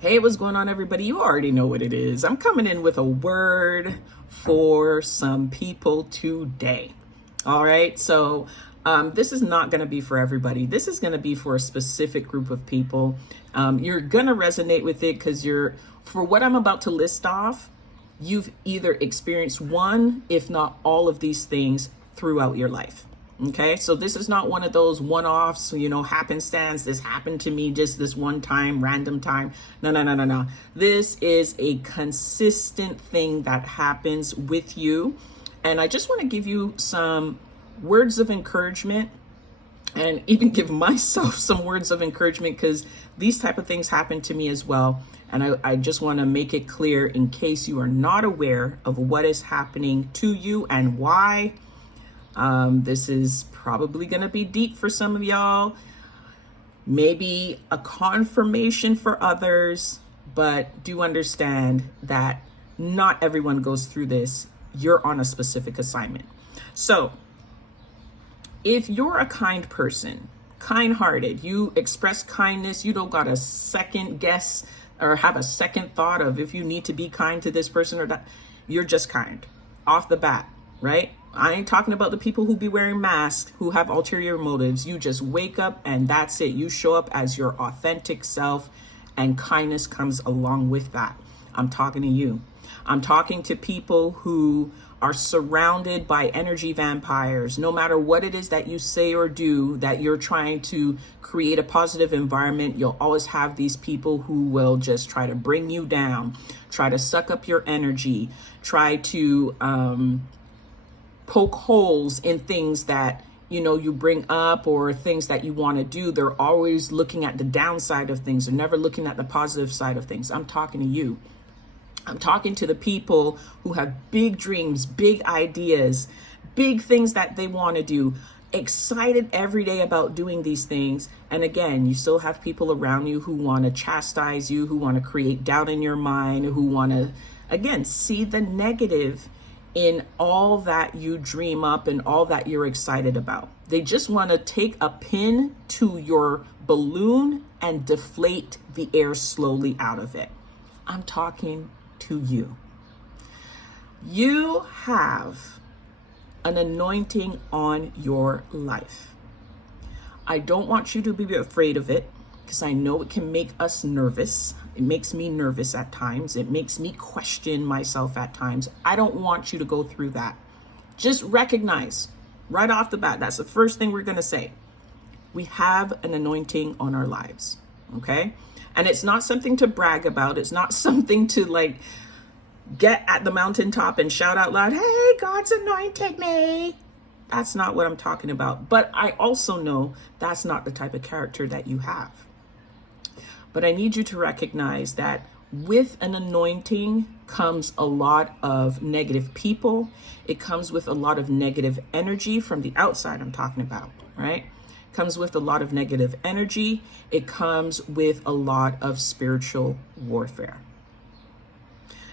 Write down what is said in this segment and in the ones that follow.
Hey, what's going on, everybody? You already know what it is. I'm coming in with a word for some people today. All right. So, this is not going to be for everybody. This is going to be for a specific group of people. You're going to resonate with it because for what I'm about to list off, you've either experienced one, if not all of these things throughout your life. Okay, so this is not one of those one-offs, happenstance. This happened to me just this one time, random time. No, no, no, no, no. This is a consistent thing that happens with you. And I just want to give you some words of encouragement and even give myself some words of encouragement because these type of things happen to me as well. And I just want to make it clear in case you are not aware of what is happening to you and why. This is probably going to be deep for some of y'all, maybe a confirmation for others, but do understand that not everyone goes through this. You're on a specific assignment. So if you're a kind person, kind-hearted, you express kindness, you don't got a second guess or have a second thought of if you need to be kind to this person or not, you're just kind off the bat, right? I ain't talking about the people who be wearing masks, who have ulterior motives. You just wake up and that's it. You show up as your authentic self and kindness comes along with that. I'm talking to you. I'm talking to people who are surrounded by energy vampires. No matter what it is that you say or do, that you're trying to create a positive environment, you'll always have these people who will just try to bring you down, try to suck up your energy, try to poke holes in things that you bring up or things that you want to do. They're always looking at the downside of things. They're never looking at the positive side of things. I'm talking to you. I'm talking to the people who have big dreams, big ideas, big things that they want to do, excited every day about doing these things. And again, you still have people around you who want to chastise you, who want to create doubt in your mind, who want to, again, see the negative in all that you dream up and all that you're excited about. They just want to take a pin to your balloon and deflate the air slowly out of it. I'm talking to you. You have an anointing on your life. I don't want you to be afraid of it because I know it can make us nervous. It makes me nervous at times. It makes me question myself at times. I don't want you to go through that. Just recognize right off the bat, that's the first thing we're going to say. We have an anointing on our lives, okay? And it's not something to brag about. It's not something to get at the mountaintop and shout out loud, hey, God's anointed me. That's not what I'm talking about. But I also know that's not the type of character that you have. But I need you to recognize that with an anointing comes a lot of negative people. It comes with a lot of negative energy from the outside I'm talking about, right? Comes with a lot of negative energy. It comes with a lot of spiritual warfare.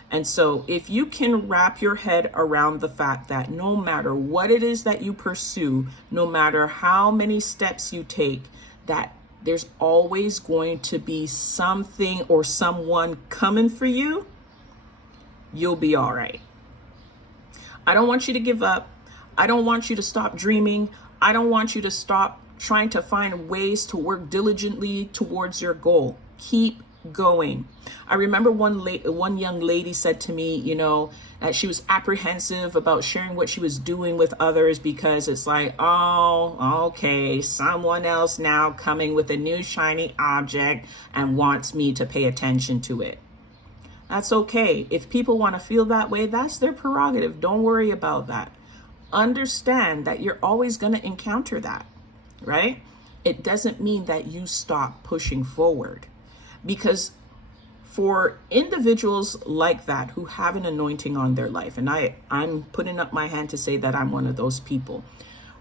And so if you can wrap your head around the fact that no matter what it is that you pursue, no matter how many steps you take, that there's always going to be something or someone coming for you, you'll be all right. I don't want you to give up. I don't want you to stop dreaming. I don't want you to stop trying to find ways to work diligently towards your goal. Keep going. I remember one young lady said to me, that she was apprehensive about sharing what she was doing with others because it's like, oh, okay, someone else now coming with a new shiny object and wants me to pay attention to it. That's okay. If people want to feel that way, that's their prerogative. Don't worry about that. Understand that you're always going to encounter that, right? It doesn't mean that you stop pushing forward. Because for individuals like that who have an anointing on their life, and I'm putting up my hand to say that I'm one of those people,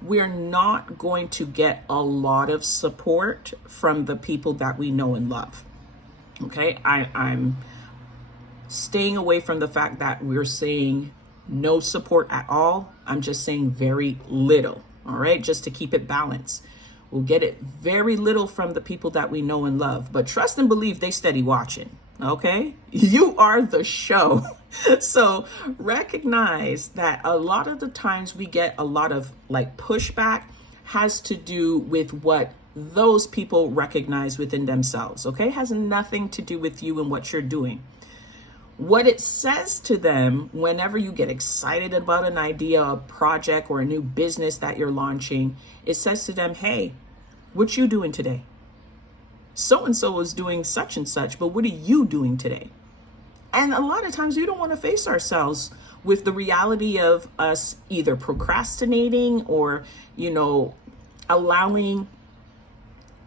we're not going to get a lot of support from the people that we know and love. Okay, I'm staying away from the fact that we're saying no support at all. I'm just saying very little, all right, just to keep it balanced. We'll get it very little from the people that we know and love, but trust and believe they steady watching. Okay? You are the show. So recognize that a lot of the times we get a lot of like pushback has to do with what those people recognize within themselves. Okay? Has nothing to do with you and what you're doing. What it says to them whenever you get excited about an idea, a project, or a new business that you're launching, it says to them, hey, what you doing today? So and so is doing such and such, but what are you doing today? And a lot of times we don't want to face ourselves with the reality of us either procrastinating or, allowing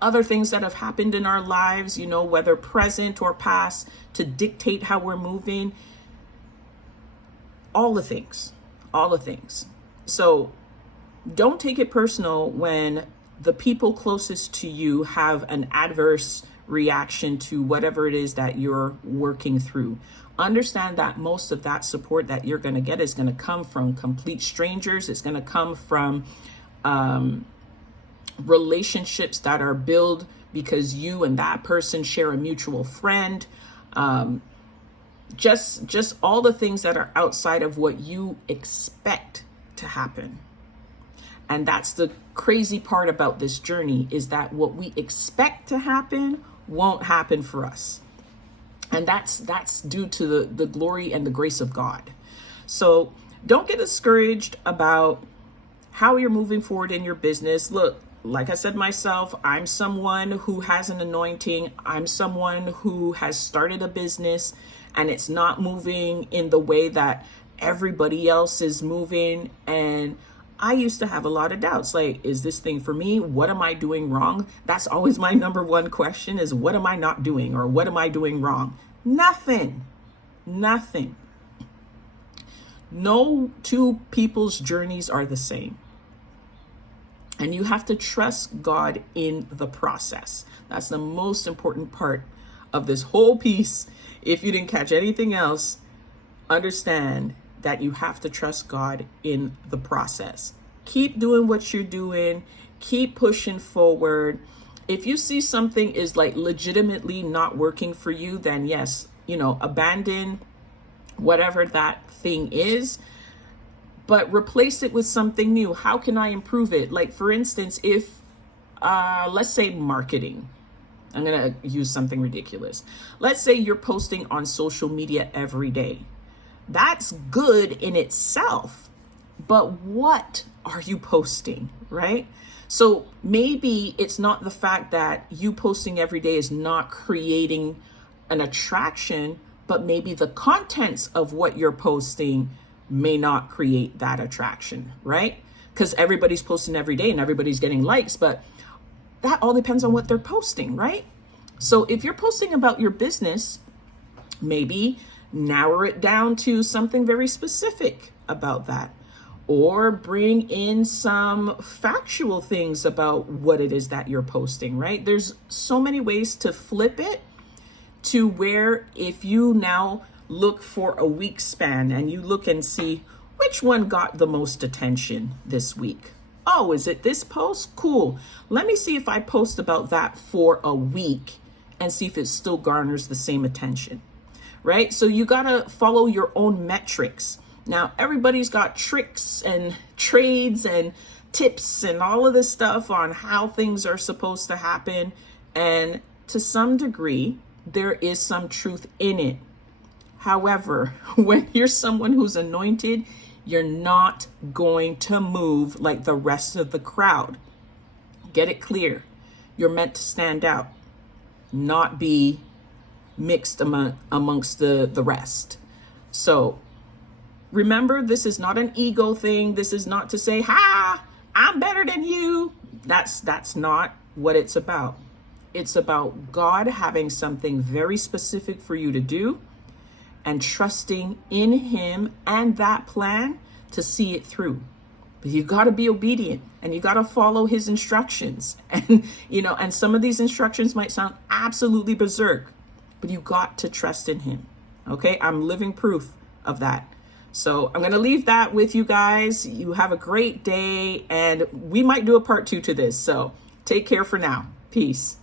other things that have happened in our lives, whether present or past, to dictate how we're moving. All the things. So don't take it personal when the people closest to you have an adverse reaction to whatever it is that you're working through. Understand that most of that support that you're going to get is going to come from complete strangers. It's going to come from relationships that are built because you and that person share a mutual friend. Just all the things that are outside of what you expect to happen. And that's the crazy part about this journey, is that what we expect to happen won't happen for us. And that's due to the glory and the grace of God. So don't get discouraged about how you're moving forward in your business. Look, like I said myself, I'm someone who has an anointing. I'm someone who has started a business and it's not moving in the way that everybody else is moving. And I used to have a lot of doubts. Like, is this thing for me? What am I doing wrong? That's always my number one question, is what am I not doing, or what am I doing wrong? Nothing. No two people's journeys are the same. And you have to trust God in the process. That's the most important part of this whole piece. If you didn't catch anything else, understand that you have to trust God in the process. Keep doing what you're doing. Keep pushing forward. If you see something is like legitimately not working for you, then yes, abandon whatever that thing is, but replace it with something new. How can I improve it? Like, for instance, if, let's say marketing, I'm going to use something ridiculous. Let's say you're posting on social media every day. That's good in itself, but what are you posting, right? So maybe it's not the fact that you posting every day is not creating an attraction, but maybe the contents of what you're posting may not create that attraction, right? Because everybody's posting every day and everybody's getting likes, but that all depends on what they're posting, right? So if you're posting about your business, maybe narrow it down to something very specific about that, or bring in some factual things about what it is that you're posting, right? There's so many ways to flip it to where if you now look for a week span and you look and see which one got the most attention this week. Oh, is it this post? Cool. Let me see if I post about that for a week and see if it still garners the same attention. Right? So you got to follow your own metrics. Now, everybody's got tricks and trades and tips and all of this stuff on how things are supposed to happen. And to some degree, there is some truth in it. However, when you're someone who's anointed, you're not going to move like the rest of the crowd. Get it clear. You're meant to stand out, not be mixed amongst the rest. So remember, this is not an ego thing. This is not to say, ha, I'm better than you. That's not what it's about. It's about God having something very specific for you to do and trusting in him and that plan to see it through. But you got to be obedient and you got to follow his instructions. And, and some of these instructions might sound absolutely berserk, but you got to trust in him. Okay. I'm living proof of that. So I'm going to leave that with you guys. You have a great day and we might do a part 2 to this. So take care for now. Peace.